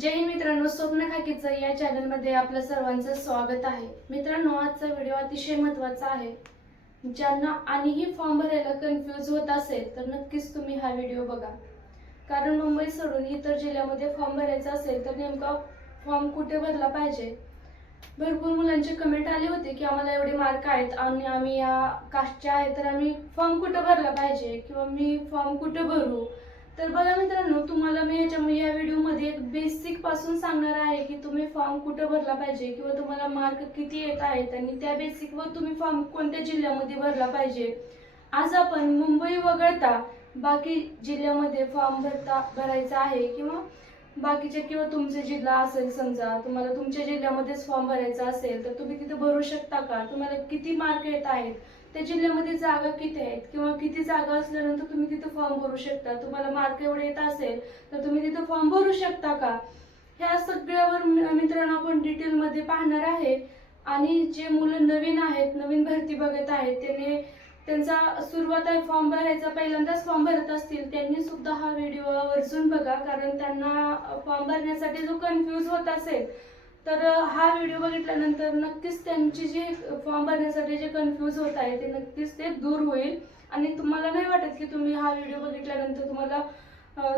जय हिंद मित्रांनो स्वप्न खाकीचं या चॅनलमध्ये आपलं सर्वांचं स्वागत आहे. मित्रांनो आजचा व्हिडिओ अतिशय महत्त्वाचा आहे. ज्यांना आणिही फॉर्म भरायला कन्फ्यूज होत असेल तर नक्कीच तुम्ही हा व्हिडिओ बघा. कारण मुंबई सोडून इतर जिल्ह्यामध्ये फॉर्म भरायचा असेल तर नेमका फॉर्म कुठे भरला पाहिजे? भरपूर मुलांचे कमेंट आले होते की आम्हाला एवढे मार्क आहेत आणि आम्ही या कास्टचे आहे तर आम्ही फॉर्म कुठं भरला पाहिजे? किंवा मी फॉर्म कुठं भरू? तर बघा मित्रांनो तुम्हाला मी ह्याच्यामध्ये या व्हिडिओमध्ये एक बेसिकपासून सांगणार आहे की तुम्ही फॉर्म कुठं भरला पाहिजे किंवा तुम्हाला मार्क किती येत आहेत आणि त्या बेसिकवर तुम्ही फॉर्म कोणत्या जिल्ह्यामध्ये भरला पाहिजे. आज आपण मुंबई वगळता बाकी जिल्ह्यामध्ये फॉर्म भरता भरायचा आहे किंवा बाकीचे किंवा तुमचे जिल्हा असेल समजा तुम्हाला तुमच्या जिल्ह्यामध्येच फॉर्म भरायचा असेल तर तुम्ही तिथे भरू शकता का? तुम्हाला किती मार्क येत आहेत? त्या जिल्ह्यामध्ये जागा किती आहेत? किंवा किती जागा असल्यानंतर तुम्ही तिथे फॉर्म भरू शकता? तुम्हाला मार्क एवढे येत असेल तर तुम्ही तिथे फॉर्म भरू शकता का? ह्या सगळ्यावर मित्रांनो आपण डिटेलमध्ये पाहणार आहे. आणि जे मुलं नवीन आहेत नवीन भरती बघत आहेत त्यांनी त्यांचा सुरुवात आहे फॉर्म भरायचा. पहिल्यांदाच फॉर्म भरत असतील त्यांनी सुद्धा हा व्हिडिओ आवर्जून बघा. कारण त्यांना फॉर्म भरण्यासाठी जो कन्फ्यूज होत असेल तर हा व्हिडिओ बघितल्यानंतर नक्कीच त्यांची जे फॉर्म भरण्यासाठी जे कन्फ्यूज होत आहे ते नक्कीच ते दूर होईल. आणि तुम्हाला नाही वाटत की तुम्ही हा व्हिडिओ बघितल्यानंतर तुम्हाला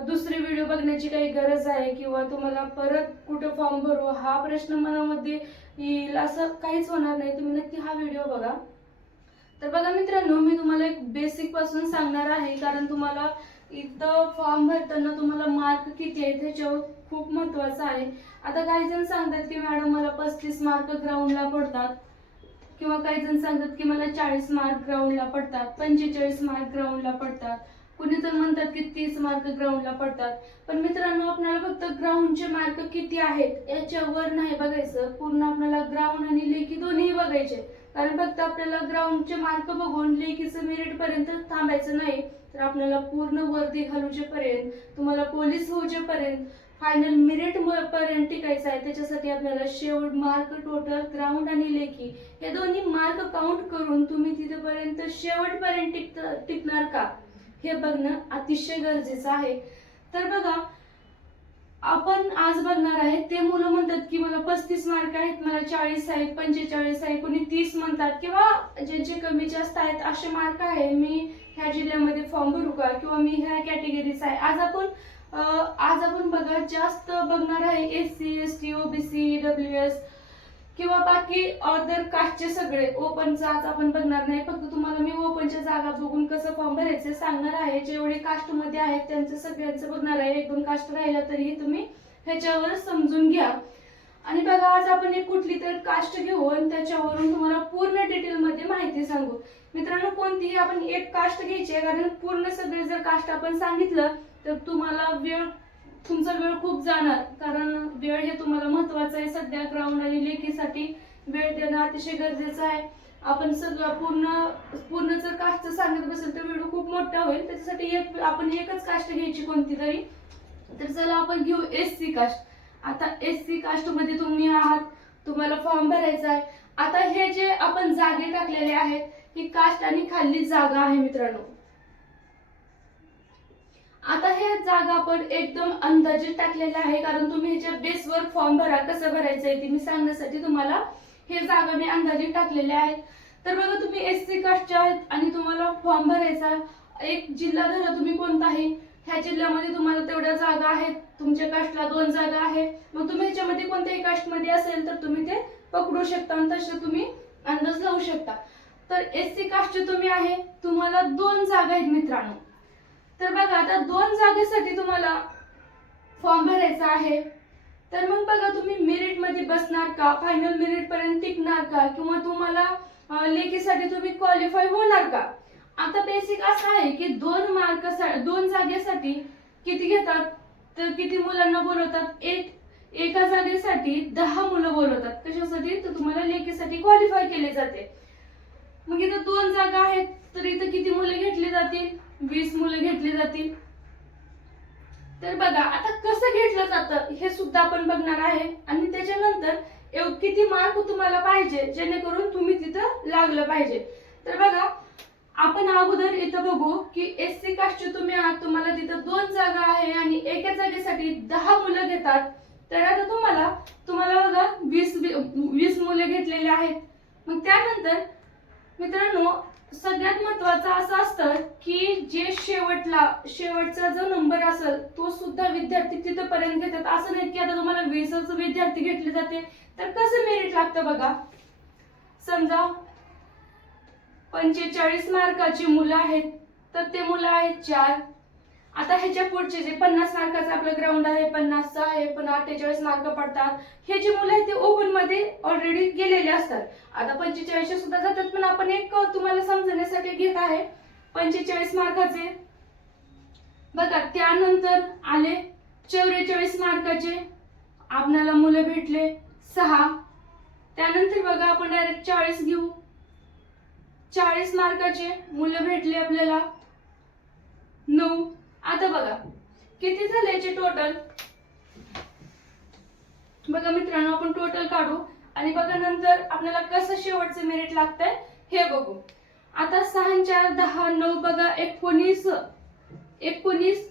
दुसरी व्हिडिओ बघण्याची काही गरज आहे किंवा तुम्हाला परत कुठं फॉर्म भरू? हा प्रश्न मनामध्ये येईल असं काहीच होणार नाही. तुम्ही नक्की हा व्हिडिओ बघा. तर बघा मित्रांनो मी तुम्हाला एक बेसिकपासून सांगणार आहे. कारण तुम्हाला इथं फॉर्म भरताना तुम्हाला मार्क किती आहेत ह्याच्यावर खूप महत्वाचं आहे. आता काही जण सांगतात की मॅडम मला पस्तीस मार्क ग्राउंडला पडतात. किंवा काही जण सांगतात की मला चाळीस मार्क ग्राउंडला पडतात. पंचेचाळीस मार्क ग्राउंडला पडतात. कुणी जण म्हणतात की तीस मार्क ग्राउंडला पडतात. पण मित्रांनो आपल्याला फक्त ग्राउंडचे मार्क किती आहेत याच्यावर नाही बघायचं. पूर्ण आपल्याला ग्राउंड आणि लेखी दोन्ही बघायचे. कारण फक्त आपल्याला ग्राउंडचे मार्क बघून लेखीचं मेरिट पर्यंत थांबायचं नाही. तर आपल्याला पूर्ण वर्दी घालूजेपर्यंत तुम्हाला पोलीस होऊजेपर्यंत फायनल मिरिट पर्यंत टिकायचं आहे. त्याच्यासाठी आपल्याला शेवट मार्क टोटल ग्राउंड आणि लेखी हे दोन्ही मार्क काउंट करून तुम्ही तिथेपर्यंत शेवटपर्यंत टिक टिकणार का? हे बघणं अतिशय गरजेचं आहे. तर बघा आपण आज बघणार आहे ते मुलं म्हणतात की मला पस्तीस मार्क आहेत मला चाळीस आहेत पंचेचाळीस आहे कोणी तीस म्हणतात किंवा ज्यांचे कमी जास्त आहेत असे मार्क आहे. मी ह्या जिल्ह्यामध्ये फॉर्म भरू का? किंवा मी ह्या कॅटेगरीचा आहे. आज आपण आज आपण बघा जास्त बघणार आहे S C S T OBC W S किंवा बाकी अदर कास्टचे सगळे. ओपनचा आज आपण बघणार नाही. फक्त तुम्हाला मी ओपनच्या जागा बघून कसं फॉर्म भरायचं सांगणार आहे. जेवढे कास्टमध्ये आहेत त्यांचं सगळ्यांचं बघणार आहे. एक दोन कास्ट राहिला तरीही तुम्ही ह्याच्यावर समजून घ्या. आणि बघा आज आपण एक कुठली तर कास्ट घेऊ आणि त्याच्यावरून तुम्हाला पूर्ण डिटेलमध्ये माहिती सांगू. मित्रांनो कोणतीही आपण एक कास्ट घ्यायची आहे कारण पूर्ण सगळे जर कास्ट आपण सांगितलं तर तुम्हाला वेळ तुमचा वेळ खूप जाणार. कारण वेळ हे तुम्हाला महत्वाचं आहे. सध्या ग्राउंड आणि लेखीसाठी वेळ देणं अतिशय गरजेचं आहे. आपण सगळं पूर्ण पूर्ण जर कास्ट सांगत बसेल तर व्हिडिओ खूप मोठा होईल. त्याच्यासाठी एक आपण एकच कास्ट घ्यायची कोणती तरी. तर चला आपण घेऊ एस सी कास्ट आता एस सी कास्टमध्ये तुम्ही आहात. तुम्हाला फॉर्म भरायचा आहे. आता हे जे आपण जागे टाकलेले आहेत ही कास्ट आणि खाली जागा आहे मित्रांनो. आता हे जागा आपण एकदम अंदाजे टाकलेल्या आहे कारण तुम्ही ह्याच्या बेसवर फॉर्म भरा कसं भरायचं आहे ते मी सांगण्यासाठी तुम्हाला हे जागा मी अंदाजे टाकलेल्या आहेत. तर बघा तुम्ही एस सी कास्टच्या आहेत आणि तुम्हाला फॉर्म भरायचा एक जिल्हा धरा तुम्ही कोणता आहे? ह्या जिल्ह्यामध्ये तुम्हाला तेवढ्या जागा आहेत. तुमच्या कास्टला दोन जागा आहेत मग तुम्ही ह्याच्यामध्ये कोणत्याही कास्टमध्ये असेल तर तुम्ही ते पकडू शकता आणि तसे तुम्ही अंदाज लावू शकता. तर एस सी कास्टचे तुम्ही आहे तुम्हाला दोन जागा आहेत मित्रांनो. तर बघा आता दोन जागेसाठी तुम्हाला फॉर्म भरायचा आहे. तर मग बघा तुम्ही मेरिटमध्ये बसणार का? फायनल मेरिटपर्यंत टिकणार का? किंवा तुम्हाला लेखीसाठी तुम्ही क्वालिफाय होणार का? आता बेसिक असं आहे की दोन मार्क दोन जागेसाठी किती घेतात? तर किती मुलांना बोलवतात? एक एका जागेसाठी दहा मुलं बोलवतात. कशासाठी? तर तुम्हाला लेखीसाठी क्वालिफाय केले जाते. मग इथं दोन जागा आहेत तर इथं किती मुलं घेतली जातील? वीस मुलं घेतली जातील. तर बघा आता कसं घेतलं जातं हे सुद्धा आपण बघणार आहे. आणि त्याच्यानंतर किती मार्क तुम्हाला पाहिजे जेणेकरून तुम्ही तिथं लागलं पाहिजे. तर बघा आपण अगोदर इथं बघू की एस सी कास्टचे तुम्ही आहात तुम्हाला तिथं दोन जागा आहे आणि एका जागेसाठी दहा मुलं घेतात. तर आता तुम्हाला तुम्हाला बघा वीस वीस मुले घेतलेले आहेत. मग त्यानंतर मित्रांनो सगळ्यात महत्वाचं असं असतं की जे शेवटला शेवटचा जो नंबर असेल तो सुद्धा विद्यार्थी तिथपर्यंत घेतात. असं नाही की आता तुम्हाला वीसच विद्यार्थी घेतले जाते. तर कसं मेरिट लागतं बघा? समजा पंचेचाळीस मार्काची मुलं आहेत तर ते मुलं आहेत चार. आता ह्याच्या पुढचे जे पन्नास मार्काचं आपलं ग्राउंड आहे पन्नासचं आहे पण अठ्ठेचाळीस मार्क पडतात. हे जे मुलं आहेत ते ओपनमध्ये ऑलरेडी गेलेले असतात. आता पंचेचाळीसशे सुद्धा जातात पण आपण एक तुम्हाला समजण्यासाठी घेत आहे. पंचेचाळीस मार्काचे. बघा त्यानंतर आले चौवेचाळीस मार्काचे. आपणाला मुलं भेटले सहा. त्यानंतर बघा आपण डायरेक्ट चाळीस घेऊ. चाळीस मार्काचे मुलं भेटले आपल्याला नऊ. आता बघा किती झाले याचे टोटल बघा मित्रांनो आपण टोटल काढू. आणि बघा नंतर आपल्याला कसं शेवटचं मेरिट लागतंय हे बघू. आता सहा चार दहा नऊ बघा एकोणीस. एकोणीस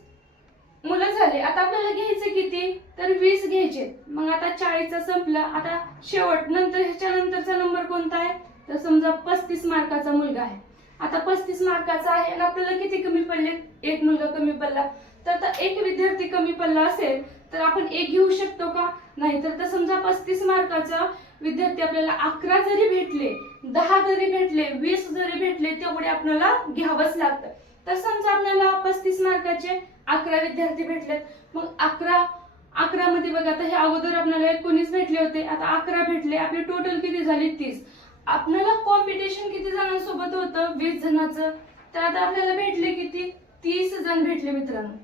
मुलं झाले. आता आपल्याला घ्यायचे किती? तर वीस घ्यायचे. मग आता चाळीसचा संपला. आता शेवट नंतर ह्याच्यानंतरचा नंबर कोणता आहे? तर समजा पस्तीस मार्काचा मुलगा आहे. आता पस्तीस मार्काचा आहे आणि आपल्याला किती कमी पडले? एक मुलगा कमी पडला. तर एक विद्यार्थी कमी पडला असेल तर आपण एक घेऊ शकतो का? नाही तर तर समजा पस्तीस मार्काचा विद्यार्थी आपल्याला अकरा जरी भेटले दहा जरी भेटले वीस जरी भेटले तेवढे आपल्याला घ्यावंच लागतं. तर समजा आपल्याला पस्तीस मार्काचे अकरा विद्यार्थी भेटलेत. मग अकरा अकरा मध्ये बघा आता हे अगोदर आपल्याला एकोणीस भेटले होते. आता अकरा भेटले आपली टोटल किती झाली? तीस. आपल्याला कॉम्पिटिशन किती जणांसोबत होतं? वीस जणांचं. तर आता आपल्याला भेटले किती? तीस जण भेटले मित्रांनो.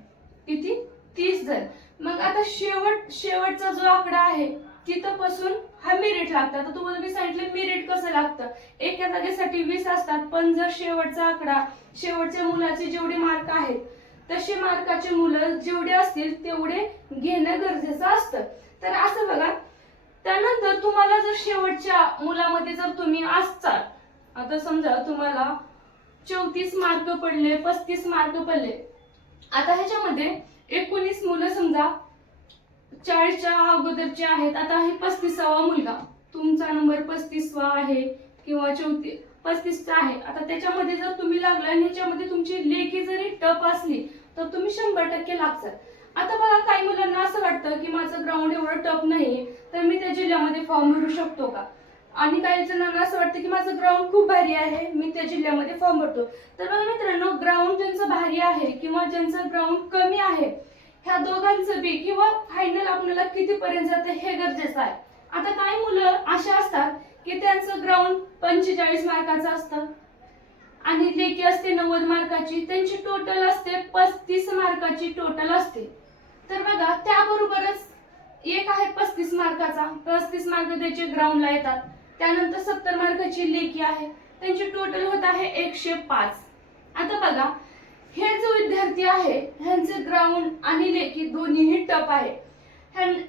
किती? तीस जण. मग आता शेवट शेवटचा जो आकडा आहे तिथं पासून हा मेरिट लागतं. आता तुम्हाला मी सांगितलं मेरिट कसं लागतं? एका जागेसाठी वीस असतात पण जर शेवटचा आकडा शेवटच्या मुलाचे जेवढे मार्क आहेत तसे मार्काचे मुलं जेवढे असतील तेवढे घेणं गरजेचं असतं. तर असं बघा त्यानंतर तुम्हाला जर शेवटच्या मुलामध्ये जर तुम्ही असचाल आता समजा तुम्हाला चौतीस मार्क पडले पस्तीस मार्क पडले आता ह्याच्यामध्ये एकोणीस मुलं समजा चाळीसच्या अगोदरचे आहेत आता हे पस्तीसावा मुलगा तुमचा नंबर पस्तीसवा आहे किंवा चौतीस पस्तीसचा आहे. आता त्याच्यामध्ये जर तुम्ही लागला आणि ह्याच्यामध्ये तुमची लेखी जरी टप असली तर तुम्ही शंभर टक्के लागतात आता मला काही मुलांना असं वाटतं की माझं ग्राउंड एवढं टफ नाही तर मी त्या जिल्ह्यामध्ये फॉर्म भरू शकतो का? आणि काही जणांना असं वाटतं की माझं ग्राउंड खूप भारी आहे मी त्या जिल्ह्यामध्ये फॉर्म भरतो. तर बघा मित्रांनो ग्राउंड ज्यांचं भारी आहे किंवा ज्यांचं ग्राउंड कमी आहे ह्या दोघांचं बी किंवा फायनल आपल्याला कितीपर्यंत जातं हे गरजेचं आहे. आता काही मुलं अशा असतात की त्यांचं ग्राउंड पंचेचाळीस मार्काचं असतं. आणि लेखी असते नव्वद मार्काची त्यांची टोटल असते पस्तीस मार्काची टोटल असते. तर बघा त्याबरोबरच एक आहे पस्तीस मार्काचा. पस्तीस मार्क त्याचे ग्राउंडला येतात. त्यानंतर सत्तर मार्काची लेखी आहे. त्यांची टोटल होत आहे एकशे पाच. आता बघा हे जो विद्यार्थी आहे ह्यांचे ग्राउंड आणि लेखी दोन्हीही टप आहे.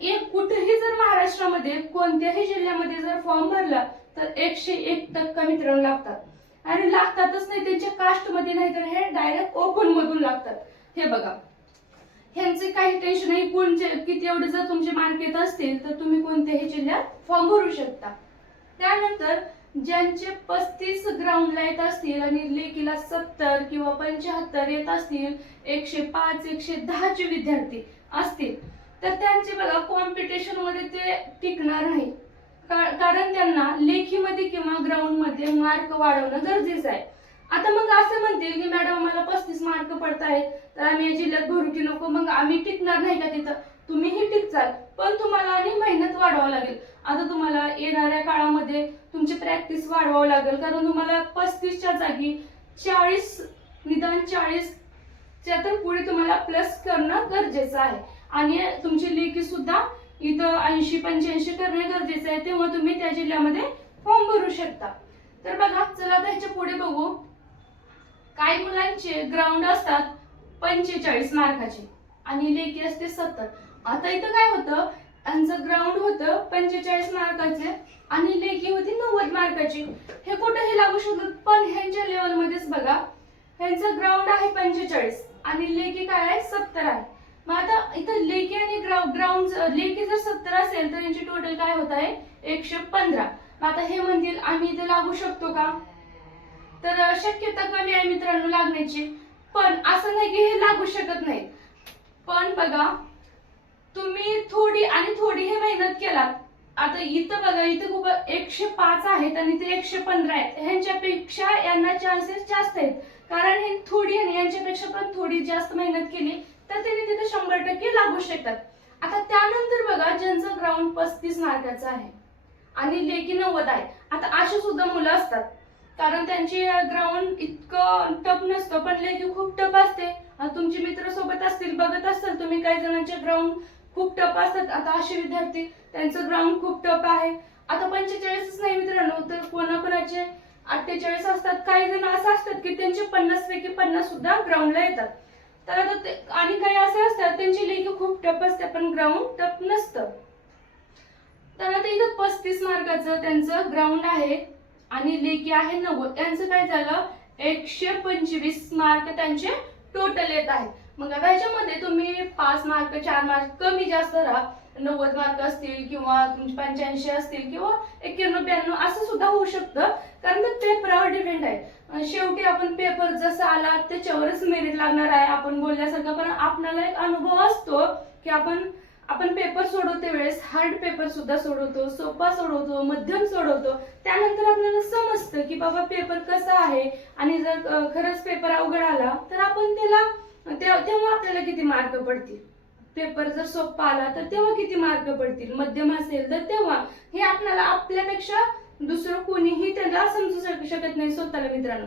एक कुठेही जर महाराष्ट्रामध्ये कोणत्याही जिल्ह्यामध्ये जर फॉर्म भरला तर एकशे एक टक्का मित्रांनो लागतात. आणि लागतातच नाही त्यांच्या कास्टमध्ये नाही तर हे डायरेक्ट ओपन मधून लागतात. हे बघा. ह्यांचे काही टेन्शन नाही. कोणचे किती एवढे जर तुमचे मार्क येत असतील तर तुम्ही कोणत्याही जिल्ह्यात फॉर्म भरू शकता. त्यानंतर ज्यांचे पस्तीस ग्राउंडला येत असतील आणि लेकीला सत्तर किंवा पंच्याहत्तर येत असतील एकशे पाच एकशे दहाचे विद्यार्थी असतील तर त्यांचे बघा कॉम्पिटिशनमध्ये ते टिकणार नाही कारण त्यांना लेखीमध्ये किंवा ग्राउंडमध्ये मार्क वाढवणं गरजेचं आहे. आता मग असं म्हणतील की मॅडम मला पस्तीस मार्क पडत आहेत तर आम्ही या जिल्ह्यात भरू की नको. मग आम्ही टिकणार नाही का तिथं? तुम्हीही टिकचाल. पण तुम्हाला आणि मेहनत वाढवावं लागेल. आता तुम्हाला येणाऱ्या काळामध्ये तुमची प्रॅक्टिस वाढवावं लागेल. कारण तुम्हाला पस्तीसच्या जागी चाळीस निदान चाळीस च्या तर पुढे तुम्हाला प्लस करणं गरजेचं आहे. आणि तुमची लेखी सुद्धा इथं ऐंशी पंच्याऐंशी करणे गरजेचं आहे. तेव्हा तुम्ही त्या जिल्ह्यामध्ये फॉर्म भरू शकता. तर बघा चला आता ह्याच्या पुढे बघू. काही मुलांचे ग्राउंड असतात पंचेचाळीस मार्काचे आणि लेखी असते सत्तर. आता इथं काय होतं? त्यांचं ग्राउंड होतं पंचेचाळीस मार्काचे आणि लेखी होती नव्वद मार्काची. हे कुठेही लागू शकतात पण ह्यांच्या लेवलमध्येच बघा. ह्यांचं ग्राउंड आहे पंचेचाळीस आणि लेखी काय आहे? सत्तर आहे. मग आता इथं लेकी आणि ग्राउंड लेकी जर सत्तर असेल तर यांची टोटल काय होत आहे? एकशे पंधरा. मग आता हे म्हणतील आम्ही इथे लागू शकतो का? तर शक्यता कमी आहे मित्रांनो लागण्याची. पण असं नाही की हे लागू शकत नाही. पण बघा तुम्ही थोडी आणि थोडी हे मेहनत केलात. आता इथं बघा इथं खूप एकशे पाच आहेत आणि ते एकशे पंधरा आहेत. ह्यांच्यापेक्षा यांना चान्सेस जास्त आहेत. कारण हे थोडी आणि यांच्यापेक्षा पण थोडी जास्त मेहनत केली तर त्यांनी तिथे शंभर टक्के लागू शकतात. आता त्यानंतर बघा ज्यांचं ग्राउंड पस्तीस मार्काचं आहे आणि लेखी नव्वद आहे. आता अशी सुद्धा मुलं असतात. कारण त्यांची ग्राउंड इतकं टफ नसतं पण लेखी खूप टप असते. तुमचे मित्र सोबत असतील बघत असाल तुम्ही काही जणांचे ग्राउंड खूप टप असतात. आता असे विद्यार्थी त्यांचं ग्राउंड खूप टप आहे. आता पंचेचाळीसच नाही मित्रांनो तर कोणाकोणाचे अठ्ठेचाळीस असतात. काही जण असं असतात की त्यांचे पन्नास पैकी पन्नास सुद्धा ग्राउंडला येतात. तर आता आणि काही असे असतात त्यांची लेखी खूप टप असते पण ग्राउंड टफ नसतं. तर आता इथं पस्तीस मार्काचं त्यांचं ग्राउंड आहे. आणि लेखी आहे नव्वद. त्यांचं काय झालं? एकशे पंचवीस मार्क त्यांचे टोटल येत आहेत. मग आता ह्याच्यामध्ये तुम्ही पाच मार्क चार मार्क कमी जास्त राहा. नव्वद मार्क असतील किंवा तुमचे पंच्याऐंशी असतील किंवा एक्क्याण्णव ब्याण्णव असं सुद्धा होऊ शकतं. कारण ते पेपरावर डिपेंड आहे. शेवटी आपण पेपर जसा आला त्याच्यावरच मेरिट लागणार आहे. आपण बोलण्यासारखं कारण आपल्याला एक अनुभव असतो की आपण आपण पेपर सोडवते वेळेस हार्ड पेपर सुद्धा सोडवतो सोपा सोडवतो मध्यम सोडवतो. त्यानंतर आपल्याला समजतं की बाबा पेपर कसा आहे आणि जर खरंच पेपर अवघड आला तर आपण त्याला तेव्हा आपल्याला किती मार्क पडतील? पेपर जर सोपा आला तर तेव्हा किती मार्क पडतील? मध्यम असेल तर तेव्हा. हे आपल्याला आपल्यापेक्षा दुसरं कोणीही त्याला समजू शकत नाही स्वतःला मित्रांनो.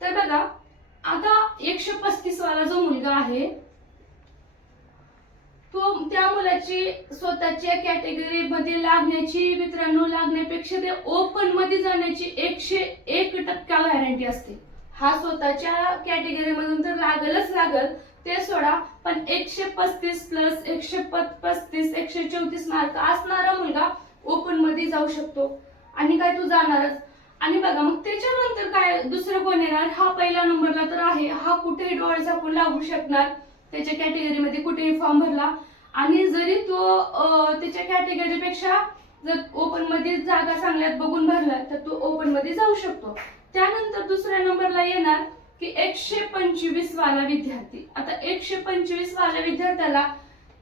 तर बघा आता एकशे पस्तीस वाला जो मुलगा आहे तो त्या मुलाची स्वतःच्या कॅटेगरी मध्ये लागण्याची मित्रांनो लागण्यापेक्षा ते ओपनमध्ये जाण्याची एकशे एक टक्का गॅरंटी असते. हा स्वतःच्या कॅटेगरी मधून तर लागलच लागल ते सोडा पण एकशे पस्तीस प्लस एकशे पस्तीस एकशे चौतीस मार्क असणारा मुलगा ओपनमध्ये जाऊ शकतो. आणि काय तू जाणारच? आणि बघा मग त्याच्यानंतर काय दुसरं कोण येणार? हा पहिला नंबरला तर आहे. हा कुठेही डोळे झाकून लागू शकणार. त्याच्या कॅटेगरीमध्ये कुठेही फॉर्म भरला. आणि जरी तो त्याच्या कॅटेगरीपेक्षा जर ओपनमध्ये जागा चांगल्यात बघून भरला तर तो ओपनमध्ये जाऊ शकतो. त्यानंतर दुसऱ्या नंबरला येणार की एकशे पंचवीस वाला विद्यार्थी. आता एकशे पंचवीस वाल्या विद्यार्थ्याला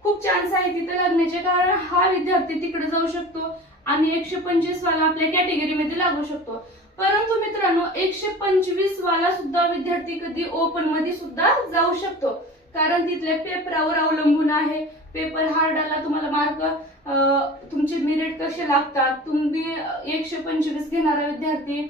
खूप चान्स आहे तिथे लागण्याचे कारण हा विद्यार्थी तिकडे जाऊ शकतो आणि एकशे पंचवीस वाला आपल्या कॅटेगरीमध्ये लागू शकतो. परंतु मित्रांनो एकशे पंचवीस वाला सुद्धा विद्यार्थी कधी ओपनमध्ये सुद्धा जाऊ शकतो. कारण तिथल्या पेपरावर अवलंबून आहे. पेपर हार्ड आला तुम्हाला मार्क तुमचे मेरिट कसे लागतात? तुम्ही एकशे पंचवीस घेणारा विद्यार्थी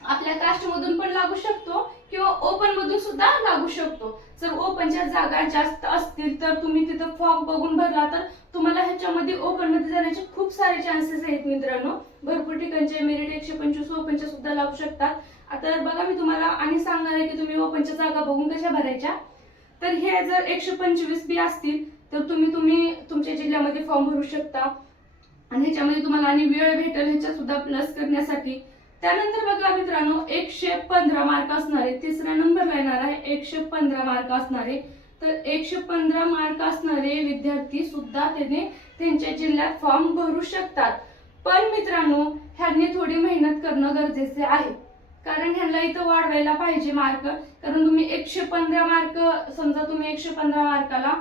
आपल्या कास्टमधून पण लागू शकतो किंवा ओपन मधून सुद्धा लागू शकतो. जर ओपनच्या जागा जास्त असतील तर तुम्ही तिथं फॉर्म बघून भरला तर तुम्हाला ह्याच्यामध्ये ओपनमध्ये जाण्याचे खूप सारे चान्सेस आहेत मित्रांनो. भरपूर ठिकाणचे मेरिट एकशे पंचवीस ओपनच्या सुद्धा लागू शकतात. आता बघा मी तुम्हाला आणि सांगणार आहे की तुम्ही ओपनच्या जागा बघून कशा भरायच्या? तर हे जर एकशे पंचवीस बी असतील तर तुम्ही तुम्ही तुमच्या जिल्ह्यामध्ये फॉर्म भरू शकता. आणि ह्याच्यामध्ये तुम्हाला आणि वेळ भेटेल ह्याच्या सुद्धा प्लस करण्यासाठी. त्यानंतर बघा मित्रांनो एकशे पंधरा मार्क असणारे तिसऱ्या नंबरला येणार आहे एकशे पंधरा मार्क असणारे तर एकशे पंधरा मार्क असणारे विद्यार्थी सुद्धा त्याने त्यांच्या जिल्ह्यात फॉर्म भरू शकतात. पण मित्रांनो ह्यांनी थोडी मेहनत करणं गरजेचे आहे. कारण ह्यांना इथं वाढवायला पाहिजे मार्क कारण तुम्ही एकशे पंधरा मार्क समजा तुम्ही एकशे पंधरा मार्काला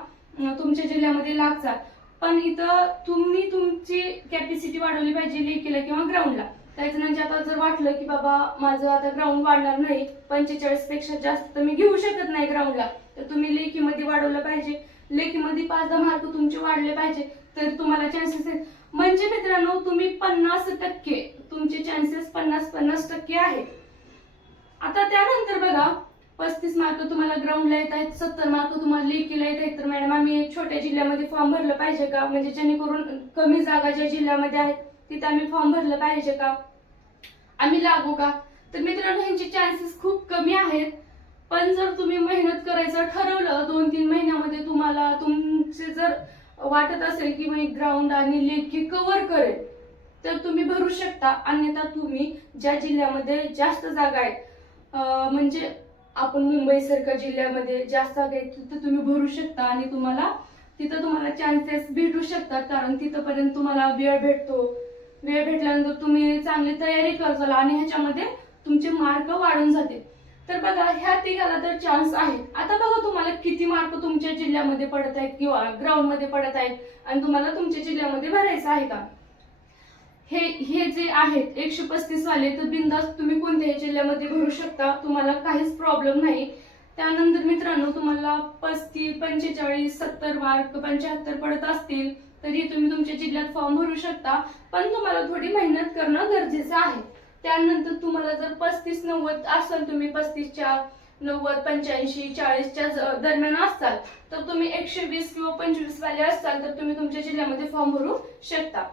तुमच्या जिल्ह्यामध्ये लागतात पण इथं तुम्ही तुमची कॅपॅसिटी वाढवली पाहिजे लेकीला किंवा ग्राउंडला त्याच्यानंतर म्हणजे आता जर वाटलं की बाबा माझं आता ग्राउंड वाढणार नाही पंचेचाळीसपेक्षा जास्त तर मी घेऊ शकत नाही ग्राउंडला तर तुम्ही लेखीमध्ये वाढवलं पाहिजे. लेखीमध्ये पाच दहा मार्क तुमचे वाढले पाहिजे तर तुम्हाला चान्सेस आहेत. म्हणजे मित्रांनो तुम्ही पन्नास टक्के तुमचे चान्सेस पन्नास पन्नास टक्के आहेत. आता त्यानंतर बघा पस्तीस मार्क तुम्हाला ग्राउंडला येत आहेत सत्तर मार्क तुम्हाला लेखीला येत आहेत. तर मॅडम आम्ही छोट्या जिल्ह्यामध्ये फॉर्म भरलं पाहिजे का? म्हणजे जेणेकरून कमी जागा ज्या जिल्ह्यामध्ये आहेत तिथे आम्ही फॉर्म भरलं पाहिजे का? आम्ही लागू का? तर मित्रांनो ह्यांचे चान्सेस खूप कमी आहेत. पण जर तुम्ही मेहनत करायचं ठरवलं दोन तीन महिन्यामध्ये तुम्हाला तुमचे जर वाटत असेल की मी ग्राउंड आणि लेखी कव्हर करेल तर तुम्ही भरू शकता. अन्यथा तुम्ही ज्या जिल्ह्यामध्ये जास्त जागा आहेत म्हणजे आपण मुंबईसारख्या जिल्ह्यामध्ये जास्त काही तिथं तुम्ही भरू शकता आणि तुम्हाला तिथं तुम्हाला चान्सेस भेटू शकतात कारण तिथंपर्यंत तुम्हाला वेळ भेटतो. वेळ भेटल्यानंतर तुम्ही चांगली तयारी करताल आणि ह्याच्यामध्ये तुमचे मार्क वाढून जाते. तर बघा ह्या तिघाला तर चान्स आहे आता बघा तुम्हाला किती मार्क तुमच्या जिल्ह्यामध्ये पडत आहेत किंवा ग्राउंडमध्ये पडत आहेत आणि तुम्हाला तुमच्या जिल्ह्यामध्ये भरायचं आहे का? हे हे जे आहेत एकशे पस्तीस वाले तर बिंदास तुम्ही कोणत्याही जिल्ह्यामध्ये भरू शकता. तुम्हाला काहीच प्रॉब्लेम नाही. त्यानंतर मित्रांनो तुम्हाला पस्तीस पंचेचाळीस सत्तर मार्क पंच्याहत्तर पडत असतील तरी तुम्ही तुमच्या जिल्ह्यात फॉर्म भरू शकता. पण तुम्हाला थोडी मेहनत करणं गरजेचं आहे. त्यानंतर तुम्हाला जर पस्तीस नव्वद असाल तुम्ही पस्तीसच्या नव्वद पंच्याऐंशी चाळीसच्या दरम्यान असाल तर तुम्ही एकशे वीस किंवा पंचवीस वाले असाल तर तुम्ही तुमच्या जिल्ह्यामध्ये फॉर्म भरू शकता.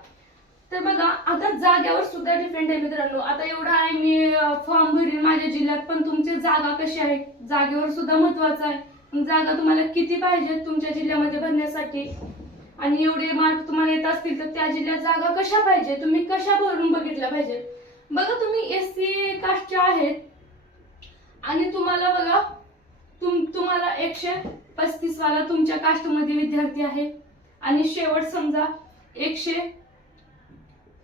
तर बघा आता जाग्यावर सुद्धा डिपेंड आहे मित्रांनो. आता एवढा आहे मी फॉर्म भरीन माझ्या जिल्ह्यात पण तुमची जागा कशी आहे? जागेवर सुद्धा महत्वाचं आहे. जागा तुम्हाला किती पाहिजेत तुमच्या जिल्ह्यामध्ये भरण्यासाठी? आणि एवढे मार्क तुम्हाला येत असतील तर त्या जिल्ह्यात जागा कशा पाहिजे तुम्ही कशा भरून बघितल्या पाहिजे बघा तुम्ही एस सी कास्टच्या आहेत. आणि तुम्हाला बघा तुम तुम्हाला एकशे पस्तीस वाला तुमच्या कास्टमध्ये विद्यार्थी आहे. आणि शेवट समजा एकशे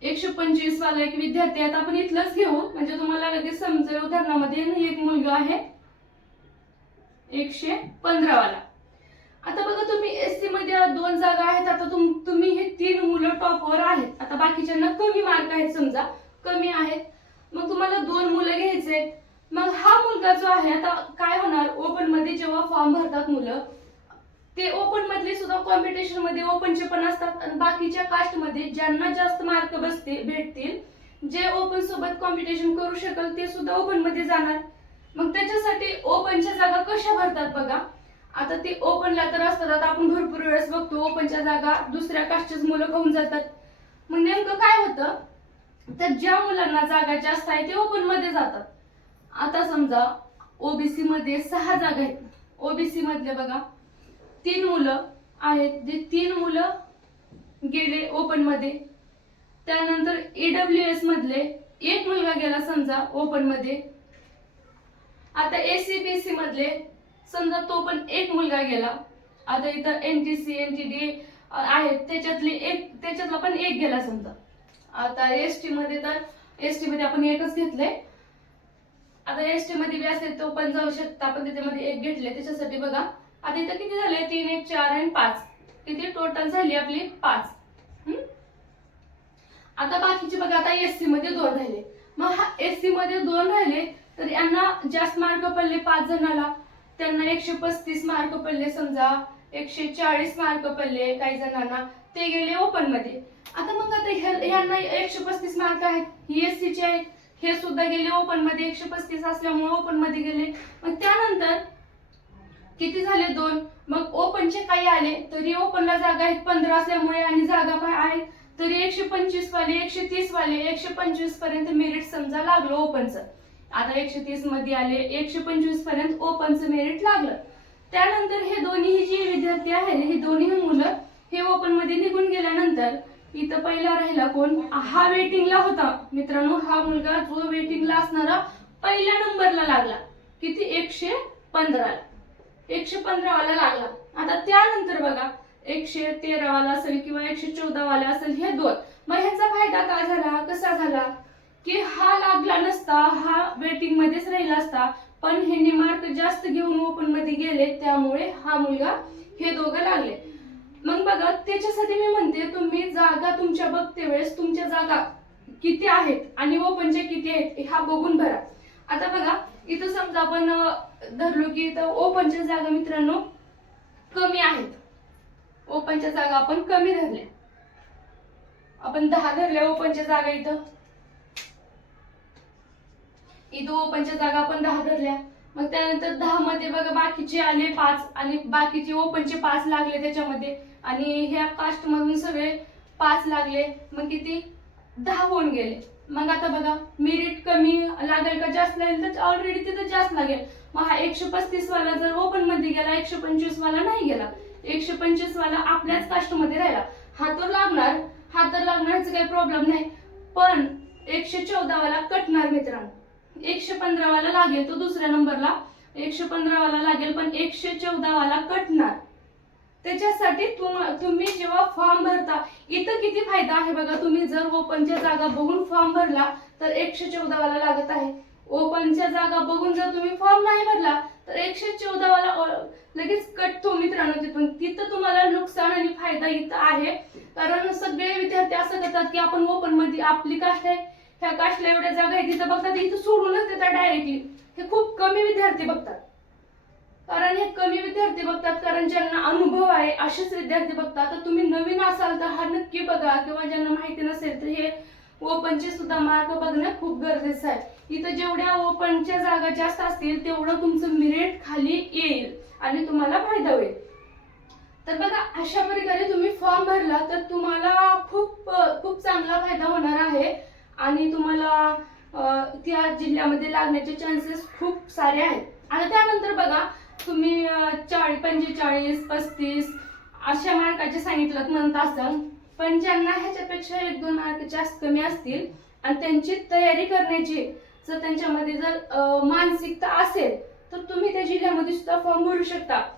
एकशे पंचवीस वाला एक विद्यार्थी आहे. आता आपण इथलंच घेऊ. म्हणजे तुम्हाला लगेच समजेल. उदाहरणामध्ये एक मुलगा आहे. एकशे पंधरा वाला. आता बघा तुम्ही एस सी मध्ये दोन जागा आहेत. आता तुम तुम्ही हे तीन मुलं टॉपवर आहेत. आता बाकीच्यांना कमी मार्क आहेत समजा. कमी आहेत. मग तुम्हाला दोन मुलं घ्यायचे मग हा मुलगा जो आहे आता काय होणार? ओपनमध्ये जेव्हा फॉर्म भरतात मुलं ते ओपन मधले सुद्धा कॉम्पिटिशनमध्ये ओपनचे पण असतात. आणि बाकीच्या कास्टमध्ये ज्यांना जास्त मार्क बसते भेटतील जे ओपन सोबत कॉम्पिटिशन करू शकल ते सुद्धा ओपनमध्ये जाणार. मग त्याच्यासाठी ओपनच्या जागा कशा भरतात बघा. आता ते ओपनला तर असतात आपण भरपूर वेळेस बघतो ओपनच्या जागा दुसऱ्या कास्टचेच मुलं खाऊन जातात. मग नेमकं काय होतं? तर ज्या मुलांना जागा जास्त आहे ते ओपनमध्ये जातात. आता समजा ओबीसी मध्ये सहा जागा आहेत. ओबीसी मधले बघा तीन मुलं आहेत जे तीन मुलं गेले ओपनमध्ये. त्यानंतर ईडब्ल्यू एस मधले एक मुलगा गेला समजा ओपनमध्ये. आता एसीबीसी मधले समजा तो पण एक मुलगा गेला. आता इथं N T C N T D आहेत त्याच्यातले एक त्याच्यातला पण एक गेला समजा. आता एस टी मध्ये तर एस टी मध्ये आपण एकच घेतलंय. आता एस टी मध्ये बी असेल तो पण जाऊ शकता. आपण त्याच्यामध्ये एक घेतले त्याच्यासाठी बघा. आता इथं किती झाले? तीन एक चार आणि पाच. किती? टोटल झाली आपली पाच. हम्म? आता बाकीचे बघा आता एससी मध्ये दोन राहिले. मग हा एससी मध्ये दोन राहिले तर यांना जास्त मार्क पडले पाच जणाला. त्यांना एकशे पस्तीस मार्क पडले समजा. एकशे चाळीस मार्क पडले काही जणांना. ते गेले ओपनमध्ये. आता मग आता यांना ह्यांना एकशे पस्तीस मार्क आहेत. ही एस चे आहेत. हे सुद्धा गेले ओपनमध्ये. एकशे पस्तीस असल्यामुळे ओपनमध्ये गेले. मग त्यानंतर किती झाले दोन? मग ओपनचे काही आले. तरी ओपनला जागा आहेत पंधरा असल्यामुळे आणि जागा पण आहेत. तरी एकशे पंचवीस वाले एकशे तीस वाले एकशे पंचवीसपर्यंत मेरिट समजा लागलं ओपनचं आता एकशे तीसमध्ये आले एकशे पंचवीसपर्यंत ओपनचं मेरिट लागलं. त्यानंतर हे दोन्ही जे विद्यार्थी आहेत हे दोन्ही मुलं हे ओपनमध्ये निघून गेल्यानंतर इथं पहिला राहिला कोण? हा वेटिंगला होता. मित्रांनो हा मुलगा जो वेटिंगला असणारा पहिल्या नंबरला लागला. किती? एकशे पंधराला. एकशे पंधरावाला लागला. आता त्यानंतर बघा एकशे तेरावाला असेल किंवा एकशे चौदावाला असेल हे दोन. मग ह्याचा फायदा काय झाला? कसा झाला? की हा लागला नसता हा वेटिंग मध्येच राहिला असता पण ह्यांनी मार्क जास्त घेऊन ओपनमध्ये गेले त्यामुळे हा मुलगा हे दोघं लागले. मग बघा त्याच्यासाठी मी म्हणते तुम्ही जागा तुमच्या बघते वेळेस तुमच्या जागा किती आहेत आणि ओपनच्या किती आहेत हा बघून भरा. आता बघा इथं समजा आपण धरलो की इथं ओपनच्या जागा मित्रांनो कमी आहेत. ओपनच्या जागा आपण कमी धरल्या. आपण दहा धरल्या ओपनच्या जागा इथं. इथं ओपनच्या जागा आपण दहा धरल्या. मग त्यानंतर दहा मध्ये बघा बाकीचे आले पाच आणि बाकीचे ओपनचे पाच लागले त्याच्यामध्ये. आणि ह्या कास्ट मधून सगळे पाच लागले. मग किती? दहा होऊन गेले. मग आता बघा मेरिट कमी लागेल का जास्त लागेल? तर ऑलरेडी तिथं जास्त लागेल. मग हा एकशे पस्तीस वाला जर ओपनमध्ये गेला एकशे पंचवीस वाला नाही गेला एकशे पंचवीस वाला आपल्याच कास्टमध्ये राहिला. हा तर लागणार हा तर लागणार ह्याचा काही प्रॉब्लेम नाही. पण एकशे चौदा वाला कटणार मित्रांनो. एकशे पंधरा वाला लागेल तो दुसऱ्या नंबरला एकशे पंधरावाला लागेल पण एकशे चौदावाला कटणार. त्याच्यासाठी तुम तुम्ही जेव्हा फॉर्म भरता इथं किती फायदा आहे बघा तुम्ही जर ओपनच्या जागा बघून फॉर्म भरला तर एकशे चौदा वाला लागत आहे. ओपनच्या जागा बघून जर तुम्ही फॉर्म नाही भरला तर एकशे चौदावाला वाला लगेच कटतो मित्रांनो तिथून. तिथं तुम्हाला नुकसान आणि फायदा इथं आहे. कारण सगळे विद्यार्थी असं करतात की आपण ओपनमध्ये आपली कास्ट आहे ह्या कास्टला एवढ्या जागा आहे तिथं बघतात इथं सोडूनच देतात डायरेक्टली हे खूप कमी विद्यार्थी बघतात. कारण हे कमी विद्यार्थी बघतात कारण ज्यांना अनुभव आहे असेच विद्यार्थी बघतात. तर तुम्ही नवीन असाल तर हा नक्की बघा किंवा ज्यांना माहिती नसेल तर हे ओपनचे सुद्धा मार्क बघणं खूप गरजेचं आहे. इथं जेवढ्या ओपनच्या जागा जास्त असतील तेवढं तुमचं मिरिट खाली येईल आणि तुम्हाला फायदा होईल. तर बघा अशा प्रकारे तुम्ही फॉर्म भरला तर तुम्हाला खूप खूप चांगला फायदा होणार आहे. आणि तुम्हाला त्या जिल्ह्यामध्ये लागण्याचे चान्सेस खूप सारे आहेत. आणि त्यानंतर बघा तुम्ही चाळीस पंचेचाळीस पस्तीस अशा मार्काचे सांगितलं म्हणत असाल पण ज्यांना ह्याच्यापेक्षा एक दोन मार्क जास्त कमी असतील आणि त्यांची तयारी करण्याची जर त्यांच्यामध्ये जर मानसिकता असेल तर तुम्ही त्या जिल्ह्यामध्ये सुद्धा फॉर्म भरू शकता.